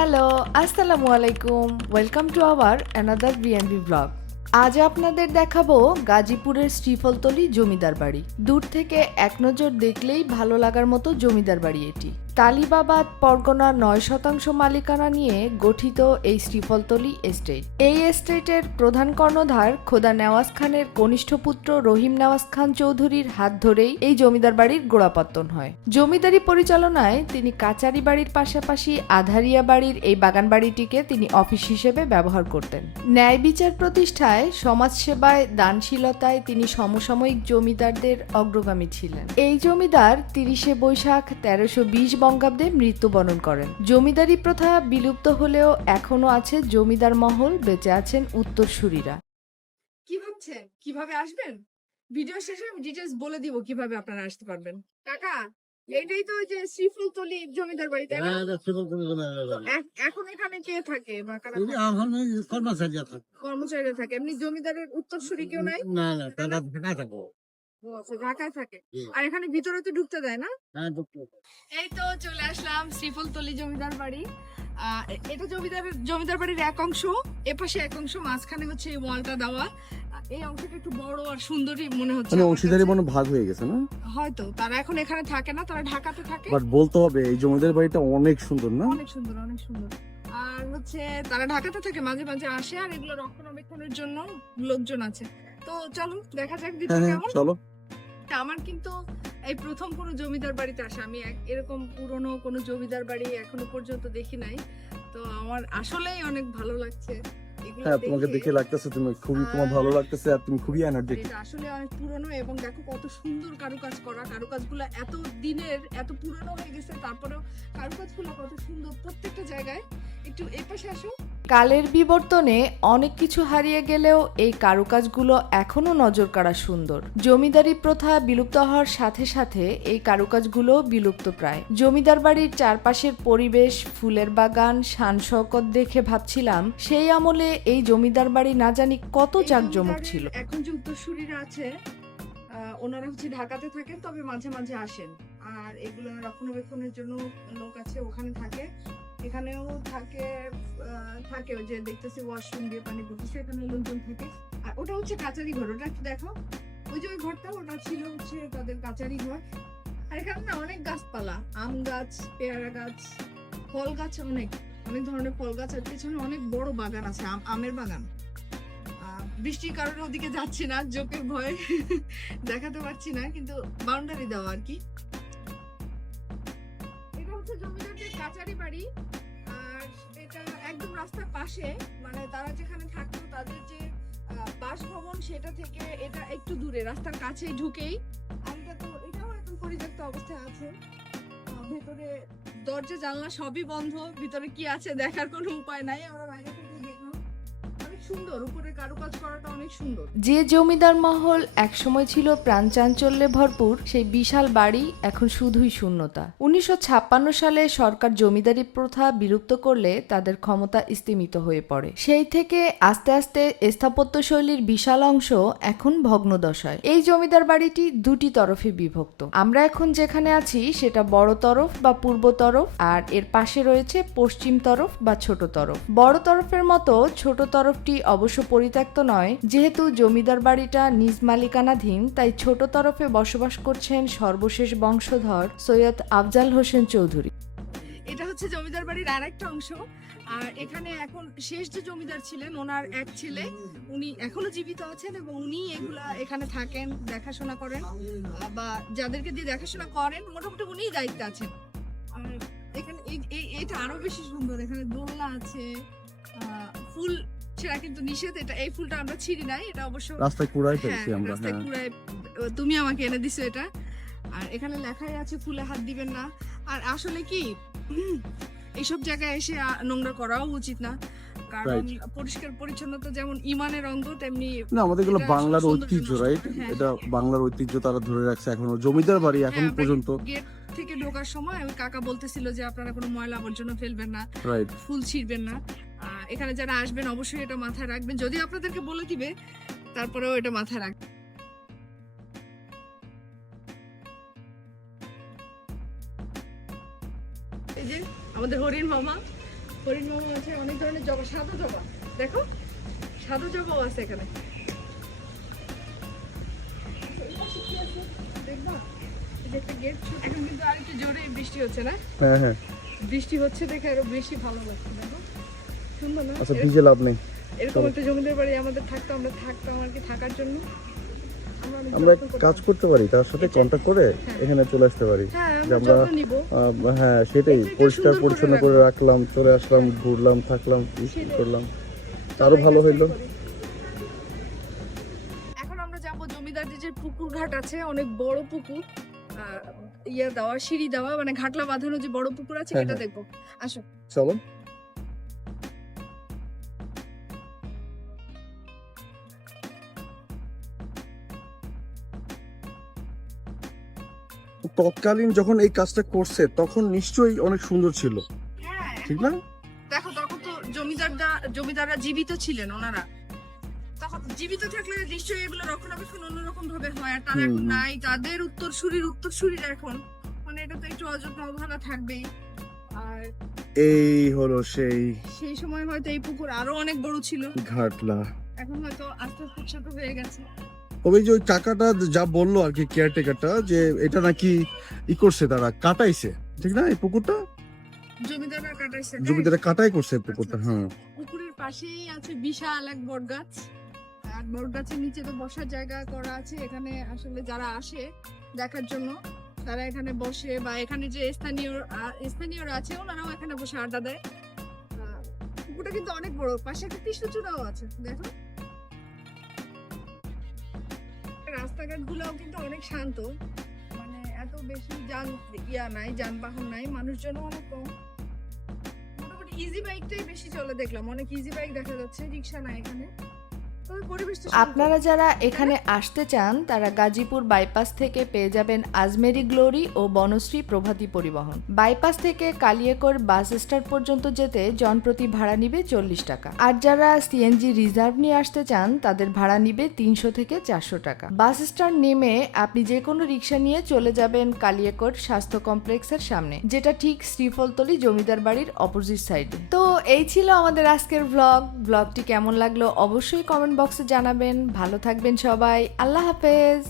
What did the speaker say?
Hello আসসালামু আলাইকুম welcome to our another BNB blog আজ আপনাদের দেখাবো গাজীপুরের শ্রীফলতলি জমিদার বাড়ি। দূর থেকে এক নজর দেখলেই ভালো লাগার মতো জমিদার বাড়ি এটি। তালিবাবাদ পরগনার নয় শতাংশ মালিকানা নিয়ে গঠিত এই শ্রীফলতলি এস্টেট এই এস্টেটের প্রধান কর্ণধার খোদা নেওয়াজ খানের কনিষ্ঠ পুত্র রহিম নেওয়াজ খান চৌধুরীর হাত ধরেই এই জমিদার বাড়ির গোড়াপত্তন হয়। জমিদারি পরিচালনায় তিনি কাচারি বাড়ির পাশাপাশি আধারিয়া বাড়ির এই বাগান বাড়িটিকে তিনি অফিস হিসেবে ব্যবহার করতেন। ন্যায় বিচার প্রতিষ্ঠায়, সমাজসেবায়, দানশীলতায় তিনি সমসাময়িক জমিদারদের অগ্রগামী ছিলেন। এই জমিদার তিরিশে বৈশাখ তেরোশো বিশ বঙ্গাব্দে মৃত্যুবরণ করেন। জমিদারি প্রথা বিলুপ্ত হলেও এখনও আছে জমিদার মহল বেঁচে আছেন উত্তরসূরিরা। কি ভাবছেন? কীভাবে আসবেন? ভিডিও শেষে আমি ডিটেলস বলে দিব কীভাবে আপনারা আসতে পারবেন। কাকা এইটাই তো ওই যে শ্রীফুলতলি জমিদার বাড়ি তাই না? হ্যাঁ। এখন এখানে কে থাকে বা কারা এই যে এখন কর্মচারী আছে। কর্মচারীরা থাকে। এমনি জমিদারের উত্তরসূরি কেউ নাই? না না তারা ঢাকা আচ্ছা, ঢাকায় থাকে। আর এখানে ভিতরে তো ঢুকতে দেয় না? হ্যাঁ এই তো চলে আসলাম শ্রীফুলতলি জমিদার বাড়ি। এটা জমিদার জমিদার বাড়ির এক অংশ এপাশে এক অংশ মাঝখানে হচ্ছে এই ওয়ালটা দেওয়া। এই অংশটা একটু বড় আর সুন্দরই মনে হচ্ছে মানে অংশীদারি মনে ভাগ হয়ে গেছে না? হয়তো তারা এখন এখানে থাকে না তারা ঢাকাতে থাকে। বাট বলতে হবে এই জমিদার বাড়িটা অনেক সুন্দর না? অনেক সুন্দর অনেক সুন্দর। আর হচ্ছে তারা ঢাকাতে থাকে মাঝে মাঝে আসে আর এগুলো রক্ষণাবেক্ষণের জন্য লোকজন আছে। তো চলো দেখা যাক হ্যাঁ হ্যাঁ কেমন। চলো। আমার কিন্তু এই প্রথম কোনো জমিদার বাড়িতে আসা আমি এরকম পুরনো কোনো জমিদার বাড়ি এখনও পর্যন্ত দেখি নাই। তো আমার আসলেই অনেক ভালো লাগছে হ্যাঁ তোমাকে দেখে। লাগতেছে তুমি খুবই তোমার ভালো লাগতেছে আর তুমি খুবই এনার্জেটিক এটা আসলে অনেক পুরনো এবং দেখো কত সুন্দর কারুকাজ করা। কারুকাজগুলো এত দিনের এত পুরনো হয়ে গেছে তারপরেও কারুকাজগুলো কত সুন্দর প্রত্যেকটা জায়গায়। একটু এই পাশে আসো। কালের বিবর্তনে অনেক কিছু হারিয়ে গেলেও এই কারুকাজগুলো এখনও নজর কাড়া সুন্দর। জমিদারি প্রথা বিলুপ্ত হওয়ার সাথে সাথে এই কারুকাজগুলো বিলুপ্ত প্রায়। জমিদার বাড়ির চারপাশের পরিবেশ ফুলের বাগান শান শওকত দেখে ভাবছিলাম সেই আমলে এই জমিদার বাড়ি না জানি কত জাঁকজমক ছিল। এখন যে উত্তরসূরিরা আছে ওনারা হচ্ছে ঢাকাতে থাকেন তবে মাঝে মাঝে আসেন। আর এগুলো রক্ষণাবেক্ষণের জন্য লোক আছে ওখানে থাকে। এখানেও থাকে আহ, থাকে ওই যে দেখতেছি ওয়াশরুম দিয়ে পানি পড়তেছে এখানে লোকজন থাকে। আর ওটা হচ্ছে কাচারি ঘর ওটা একটু দেখো। ওই যে ওই ঘরটা ওটা ছিল হচ্ছে তাদের কাচারি ঘর। আর এখানে না অনেক গাছপালা আম গাছ পেয়ারা গাছ ফল গাছ অনেক অনেক ধরনের ফল গাছ আর পেছনে অনেক বড় বাগান আছে আম- আমের বাগান। বৃষ্টির কারণে ওদিকে যাচ্ছি না জোকের ভয় দেখাতে পারছি না কিন্তু বাউন্ডারি দেওয়া আর কি। এটা হচ্ছে জমিদারদের কাচারি বাড়ি, আর এটা একদম রাস্তার পাশে মানে তারা যেখানে থাকতো তাদের যে বাসভবন সেটা থেকে এটা একটু দূরে, রাস্তার কাছে ঢুকেই। আর এটা তো, এটাও এখন পরিত্যক্ত অবস্থায় আছে। ভেতরে দরজা, জানলা সবই বন্ধ, ভিতরে কি আছে দেখার কোনো উপায় নাই, আমরা বাইরে থেকে সুন্দর, উপরে কারুকাজ করাটা অনেক সুন্দর। যে জমিদার মহল একসময় ছিল প্রাণচাঞ্চল্যে ভরপুর, সেই বিশাল বাড়ি এখন শুধুই শূন্যতা। উনিশশো ছাপ্পান্ন সালে সরকার জমিদারি প্রথা বিলুপ্ত করলে তাদের ক্ষমতা স্তীমিত হয়ে পড়ে। সেই থেকে আস্তে আস্তে স্থাপত্য শৈলীর বিশাল অংশ এখন ভগ্নদশায়। এই জমিদার বাড়িটি দুটি তরফে বিভক্ত। আমরা এখন যেখানে আছি, সেটা বড় তরফ বা পূর্ব তরফ, আর এর পাশে রয়েছে পশ্চিম তরফ বা ছোট তরফ। বড় তরফের মতো ছোট তরফটি অবশ্য পরিত্যক্ত নয়, যেহেতু জমিদার বাড়িটা নিজ মালিকানাধীন, তাই ছোট তরফে বসবাস করছেন সর্বশেষ বংশধর সৈয়দ আফজাল হোসেন চৌধুরী। এটা হচ্ছে জমিদার বাড়ির আরেকটা অংশ। আর এখানে এখন শেষ যে জমিদার ছিলেন, ওনার এক ছেলে, উনি এখনও জীবিত আছেন এবং উনি এগুলা এখানে থাকেন, দেখাশোনা করেন। বা যাদেরকে দিয়ে দেখাশোনা করেন, মোটামুটি উনিই দায়িত্বে আছেন। আর এখানে এটা আরও বেশি সুন্দর, এখানে দোলনা আছে ফুল কিন্তু নিষেধ এটা এই ফুলটা আমরা ছিঁড়ি নাই এটা অবশ্য রাস্তায় কুড়াই হ্যাঁ, আমরা রাস্তায় হ্যাঁ। কুড়ায় তুমি আমাকে এনে দিছো এটা। আর এখানে লেখাই আছে ফুলে হাত দিবেন না। আর আসলে কি এইসব জায়গায় এসে নোংরা করাও উচিত না। কারণ পরিষ্কার পরিচ্ছন্নতা যেমন ইমানের অঙ্গ তেমনি না আমাদের এটা বাংলার ঐতিহ্য রাইট হ্যাঁ। এটা বাংলার ঐতিহ্য তারা ধরে রাখছে এখনও। জমিদার বাড়ি এখন পর্যন্ত থেকে ঢোকার সময় ওই কাকা বলতেছিল যে আপনারা কোনো ময়লা আবর্জনা ফেলবেন না। ফুল ছিঁড়বেন না। এখানে যারা আসবেন অবশ্যই এটা মাথায় রাখবেন। যদি আপনাদেরকে বলে দিবে তারপরেও এটা মাথায় রাখবেন। এই যে আমাদের হরিণ মামা হরিণ মামা আছে অনেক ধরনের জবা সাদা জবা। দেখো সাদা জবাও আছে এখানে। দেখবা? এই একটা গেট এখন কিন্তু আর একটু জোরে বৃষ্টি হচ্ছে না? হ্যাঁ হ্যাঁ। বৃষ্টি হচ্ছে দেখে আরও বেশি ভালো লাগছে দেখো। আচ্ছা ভিজে লাভ নেই। এরকম একটা জমিদার বাড়ি আমাদের থাকতো আমরা থাকতাম আর কি থাকার জন্য। আমরা। কাজ করতে পারি তার সাথে কন্ট্যাক্ট করে এখানে চলে আসতে পারি। হ্যাঁ যে আমরা হ্যাঁ সেটাই। পরিষ্কার পরিচ্ছন্ন করে রাখলাম চলে আসলাম ঘুরলাম থাকলাম করলাম। আরও ভালো হইল। এখন আমরা যাব জমিদারদের যে পুকুর ঘাট আছে অনেক বড় পুকুর। ইয়ে দেওয়া সিঁড়ি দেওয়া মানে ঘাটলা বাঁধানো যে বড় পুকুর আছে হ্যাঁ, এটা হ্যাঁ। দেখব। আসো। চলো। তৎকালীন যখন এই কাজটা করছে তখন নিশ্চয়ই অনেক সুন্দর ছিল। হ্যাঁ। ঠিক না? দেখো তখন তো জমিদাররা জমিদাররা জীবিত ছিলেন ওনারা। তখন জীবিত থাকলে নিশ্চয়ই এগুলো রক্ষণাবেক্ষণ অন্যরকম ভাবে হয় আর তারা এখন নাই। তাদের উত্তরসূরির উত্তরসূরিরা এখন। মানে এটা তো একটু অযত্ন অবহেলা থাকবেই। আর এই হলো সেই সেই সময় হয়তো এই পুকুর আরও অনেক বড় ছিল। ঘাটলা। এখন হয়তো আস্তে আস্তে ছোট হয়ে গেছে। তবে যে ওই টাকাটা যা বলল আর কি কেয়ারটেকারটা যে এটা নাকি ই করছে তারা কাটাইছে ঠিক না এই পুকুরটা? জমিদাররা কাটাইছে? জমিদারা কাটাই করছে পুকুরটা হ্যাঁ। পুকুরের পাশেই আছে বিশাল এক বটগাছ। আর বটগাছের নিচে তো বসার জায়গা করা আছে এখানে আসলে যারা আসে দেখার জন্য তারা এখানে বসে বা এখানে যে স্থানীয় স্থানীয়রা আছে ওনারাও এখানে বসে আড্ডা দেয়। পুকুরটা কিন্তু অনেক বড় পাশে একটা কৃষ্ণচূড়াও আছে দেখো। রাস্তাঘাট গুলোও কিন্তু অনেক শান্ত। মানে এত বেশি যান ইয়া নাই, যানবাহন নাই, মানুষজনও অনেক কম। মোটামুটি ইজি বাইকটাই বেশি চলে দেখলাম। অনেক ইজি বাইক দেখা যাচ্ছে, রিক্সা নাই এখানে। আপনারা যারা এখানে আসতে চান, তারা গাজীপুর বাইপাস থেকে পেয়ে যাবেন আজমেরি গ্লোরি ও বনশ্রী প্রভাতী পরিবহন। বাইপাস থেকে কালিয়াকর বাস স্ট্যান্ড পর্যন্ত যেতে জনপ্রতি ভাড়া নিবে চল্লিশ টাকা। আর যারা সিএনজি রিজার্ভ নিয়ে আসতে চান, তাদের ভাড়া নিবে তিনশো থেকে চারশো টাকা। বাস স্ট্যান্ড নেমে আপনি যে কোনো রিক্সা নিয়ে চলে যাবেন কালিয়াকোট স্বাস্থ্য কমপ্লেক্সের সামনে, যেটা ঠিক শ্রীফলতলি জমিদার বাড়ির অপোজিট সাইডে তো এই ছিল আমাদের আজকের ব্লগ ব্লগটি কেমন লাগল অবশ্যই কমেন্ট বক্সে জানাবেন। ভালো থাকবেন সবাই। আল্লাহ হাফেজ।